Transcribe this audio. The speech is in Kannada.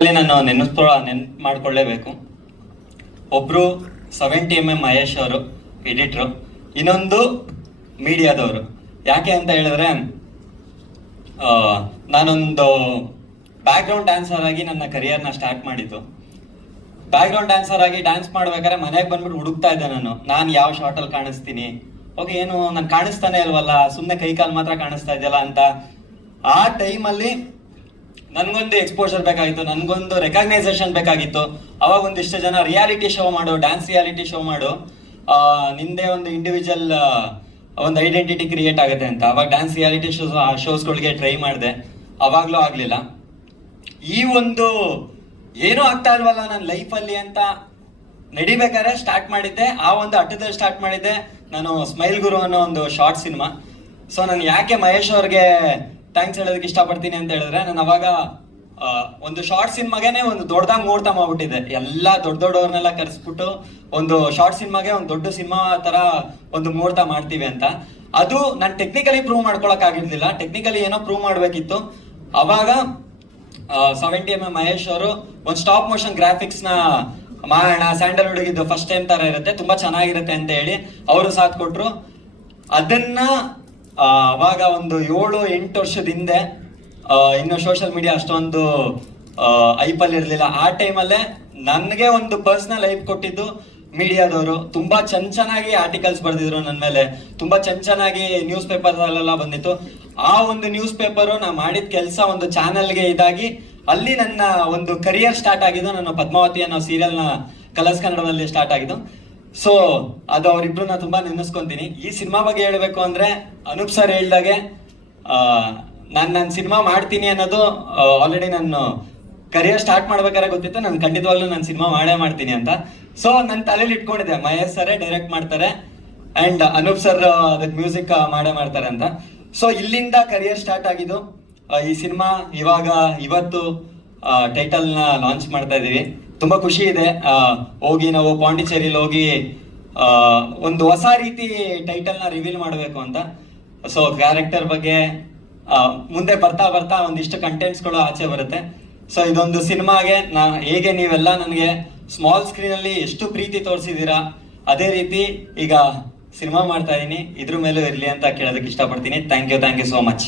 ಅಲ್ಲಿ ನಾನು ನೆನಪು ನೆನ್ಪು ಮಾಡ್ಕೊಳ್ಳೇಬೇಕು. ಒಬ್ರು ಸೆವೆಂಟಿ ಎಂ ಎಂ ಮಹೇಶ್ ಅವರು ಎಡಿಟ್ರು ಇನ್ನೊಂದು ಮೀಡಿಯಾದವರು ಯಾಕೆ ಅಂತ ಹೇಳಿದ್ರೆ ನಾನೊಂದು ಬ್ಯಾಕ್ಗ್ರೌಂಡ್ ಡ್ಯಾನ್ಸರ್ ಆಗಿ ನನ್ನ ಕರಿಯರ್ನ ಸ್ಟಾರ್ಟ್ ಮಾಡಿದ್ದು. ಬ್ಯಾಕ್ಗ್ರೌಂಡ್ ಡ್ಯಾನ್ಸರ್ ಆಗಿ ಡ್ಯಾನ್ಸ್ ಮಾಡ್ಬೇಕಾದ್ರೆ ಮನೆಗೆ ಬಂದ್ಬಿಟ್ಟು ಹುಡುಕ್ತಾ ಇದ್ದೆ ನಾನು. ನಾನು ಯಾವ ಶಾರ್ಟಲ್ಲಿ ಕಾಣಿಸ್ತೀನಿ? ಓಕೆ, ಏನು, ನಾನು ಕಾಣಿಸ್ತಾನೆ ಇಲ್ವಲ್ಲ ಸುಮ್ಮನೆ ಕೈ ಕಾಲು ಮಾತ್ರ ಕಾಣಿಸ್ತಾ ಇದೆಯಲ್ಲ ಅಂತ. ಆ ಟೈಮಲ್ಲಿ ನನ್ಗೊಂದು ಎಕ್ಸ್ಪೋಜರ್ ಬೇಕಾಗಿತ್ತು, ನನ್ಗೊಂದು ರೆಕಗ್ನೈಸೇಷನ್ ಬೇಕಾಗಿತ್ತು. ಅವಾಗ ಒಂದಿಷ್ಟು ಜನ ರಿಯಾಲಿಟಿ ಶೋ ಮಾಡು ಡ್ಯಾನ್ಸ್ ರಿಯಾಲಿಟಿ ಶೋ ಮಾಡು. ನಿಂದೆ ಒಂದು ಇಂಡಿವಿಜುವಲ್ ಒಂದು ಐಡೆಂಟಿಟಿ ಕ್ರಿಯೇಟ್ ಆಗುತ್ತೆ ಅಂತ. ಅವಾಗ ಡ್ಯಾನ್ಸ್ ರಿಯಾಲಿಟಿ ಶೋಸ್ ಶೋಸ್ಗಳಿಗೆ ಟ್ರೈ ಮಾಡಿದೆ. ಅವಾಗಲೂ ಆಗಲಿಲ್ಲ. ಈ ಒಂದು ಏನೂ ಆಗ್ತಾ ಇಲ್ವಲ್ಲ ನನ್ನ ಲೈಫಲ್ಲಿ ಅಂತ ನಡಿಬೇಕಾದ್ರೆ ಸ್ಟಾರ್ಟ್ ಮಾಡಿದ್ದೆ. ಆ ಒಂದು ಅಟ್ಟದಲ್ಲಿ ಸ್ಟಾರ್ಟ್ ಮಾಡಿದ್ದೆ. ನಾನು ಸ್ಮೈಲ್ ಗುರು ಅನ್ನೋ ಒಂದು ಶಾರ್ಟ್ ಸಿನಿಮಾ ಸೊ ನಾನು ಯಾಕೆ ಮಹೇಶ್ ಅವ್ರಿಗೆ ಥ್ಯಾಂಕ್ಸ್ ಹೇಳೋದಕ್ಕೆ ಇಷ್ಟಪಡ್ತೀನಿ ಅಂತ ಹೇಳಿದ್ರೆ, ನಾನು ಅವಾಗ ಒಂದು ಶಾರ್ಟ್ ಸಿನಿಮಾಗೆ ಒಂದು ದೊಡ್ಡದಾಗಿ ಮೂರ್ತ ಮಾಡ್ಬಿಟ್ಟಿದೆ ಎಲ್ಲ ದೊಡ್ಡ ದೊಡ್ಡವ್ರನ್ನೆಲ್ಲ ಕರೆಸ್ಬಿಟ್ಟು ಒಂದು ಶಾರ್ಟ್ ಸಿನಿಮಾಗೆ ಒಂದು ದೊಡ್ಡ ಸಿನಿಮಾ ತರ ಒಂದು ಮುಹೂರ್ತ ಮಾಡ್ತೀವಿ ಅಂತ. ಅದು ನಾನು ಟೆಕ್ನಿಕಲಿ ಪ್ರೂವ್ ಮಾಡ್ಕೊಳಕ್ ಆಗಿರ್ಲಿಲ್ಲ ಟೆಕ್ನಿಕಲಿ ಏನೋ ಪ್ರೂವ್ ಮಾಡ್ಬೇಕಿತ್ತು. ಅವಾಗ ಸೆವೆಂಟಿ ಎಂ ಎಂ ಮಹೇಶ್ ಅವರು ಒಂದು ಸ್ಟಾಪ್ ಮೋಷನ್ ಗ್ರಾಫಿಕ್ಸ್ನ ಮಾಡೋಣ, ಸ್ಯಾಂಡಲ್ ಹುಡುಗಿದ್ದು ಫಸ್ಟ್ ಟೈಮ್ ತರ ಇರುತ್ತೆ, ತುಂಬಾ ಚೆನ್ನಾಗಿರುತ್ತೆ ಅಂತ ಹೇಳಿ ಅವರು ಸಾಥ್ ಕೊಟ್ರು. ಅದನ್ನ ಅವಾಗ ಒಂದು ಏಳು, ಎಂಟು ವರ್ಷದ ಹಿಂದೆ ಇನ್ನು ಸೋಷಿಯಲ್ ಮೀಡಿಯಾ ಅಷ್ಟೊಂದು ಐಪಲ್ ಇರಲಿಲ್ಲ. ಆ ಟೈಮಲ್ಲೇ ನನಗೆ ಒಂದು ಪರ್ಸನಲ್ ಐಪ್ ಕೊಟ್ಟಿದ್ದು ಮೀಡಿಯಾದವರು. ತುಂಬಾ ಚೆನ್ನ ಚೆನ್ನಾಗಿ ಆರ್ಟಿಕಲ್ಸ್ ಬರೆದಿದ್ರು ನನ್ನ ಮೇಲೆ. ತುಂಬಾ ಚೆನ್ನ ಚೆನ್ನಾಗಿ ನ್ಯೂಸ್ ಪೇಪರ್ ಅಲ್ಲೆಲ್ಲ ಬಂದಿತ್ತು. ಆ ಒಂದು ನ್ಯೂಸ್ ಪೇಪರು ನಾ ಮಾಡಿದ ಕೆಲಸ ಒಂದು ಚಾನಲ್ಗೆ ಇದಾಗಿ ಅಲ್ಲಿ ನನ್ನ ಒಂದು ಕರಿಯರ್ ಸ್ಟಾರ್ಟ್ ಆಗಿದ್ದು ನನ್ನ ಪದ್ಮಾವತಿ ಅನ್ನೋ ಸೀರಿಯಲ್ನ ಕಲರ್ಸ್ ಕನ್ನಡದಲ್ಲಿ ಸ್ಟಾರ್ಟ್ ಆಗಿದ್ದು. ಸೊ ಅದು ಅವರಿಬ್ರನ್ನ ತುಂಬಾ ನೆನೆಸ್ಕೊಂತೀನಿ. ಈ ಸಿನಿಮಾ ಬಗ್ಗೆ ಹೇಳಬೇಕು ಅಂದ್ರೆ, ಅನೂಪ್ ಸರ್ ಹೇಳ್ದಾಗೆ ನಾನು ನನ್ನ ಸಿನಿಮಾ ಮಾಡ್ತೀನಿ ಅನ್ನೋದು ಆಲ್ರೆಡಿ ನಾನು ಕರಿಯರ್ ಸ್ಟಾರ್ಟ್ ಮಾಡ್ಬೇಕಾದ್ರೆ ಗೊತ್ತಿತ್ತು. ನಾನು ಖಂಡಿತವಾಗ್ಲೂ ನಾನು ಸಿನಿಮಾ ಮಾಡೇ ಮಾಡ್ತೀನಿ ಅಂತ. ಸೊ ನನ್ನ ತಲೆಯಲ್ಲಿ ಇಟ್ಕೊಂಡಿದ್ದೆ. ಮಹೇಶ್ ಸರೇ ಡೈರೆಕ್ಟ್ ಮಾಡ್ತಾರೆ. ಅಂಡ್ ಅನೂಪ್ ಸರ್ ಅದಕ್ಕೆ ಮ್ಯೂಸಿಕ್ ಮಾಡೇ ಮಾಡ್ತಾರೆ ಅಂತ. ಸೊ ಇಲ್ಲಿಂದ ಕರಿಯರ್ ಸ್ಟಾರ್ಟ್ ಆಗಿದ್ದು ಈ ಸಿನಿಮಾ ಇವಾಗ ಇವತ್ತು ಟೈಟಲ್ನ ಲಾಂಚ್ ಮಾಡ್ತಾ ಇದೀವಿ. ತುಂಬಾ ಖುಷಿ ಇದೆ. ಹೋಗಿ ನಾವು ಪಾಂಡಿಚೇರಿಲಿ ಹೋಗಿ ಒಂದು ಹೊಸ ರೀತಿ ಟೈಟಲ್ನ ರಿವೀಲ್ ಮಾಡಬೇಕು ಅಂತ. ಸೊ ಕ್ಯಾರೆಕ್ಟರ್ ಬಗ್ಗೆ ಮುಂದೆ ಬರ್ತಾ ಬರ್ತಾ ಒಂದಿಷ್ಟು ಕಂಟೆಂಟ್ಸ್ಗಳು ಆಚೆ ಬರುತ್ತೆ. ಸೊ ಇದೊಂದು ಸಿನಿಮಾಗೆ ನಾ, ಹೇಗೆ ನೀವೆಲ್ಲ ನನಗೆ ಸ್ಮಾಲ್ ಸ್ಕ್ರೀನಲ್ಲಿ ಎಷ್ಟು ಪ್ರೀತಿ ತೋರಿಸಿದ್ದೀರಾ ಅದೇ ರೀತಿ ಈಗ ಸಿನಿಮಾ ಮಾಡ್ತಾ ಇದ್ದೀನಿ ಇದ್ರ ಮೇಲೂ ಇರಲಿ ಅಂತ ಕೇಳೋದಕ್ಕೆ ಇಷ್ಟಪಡ್ತೀನಿ. Thank you thank you so much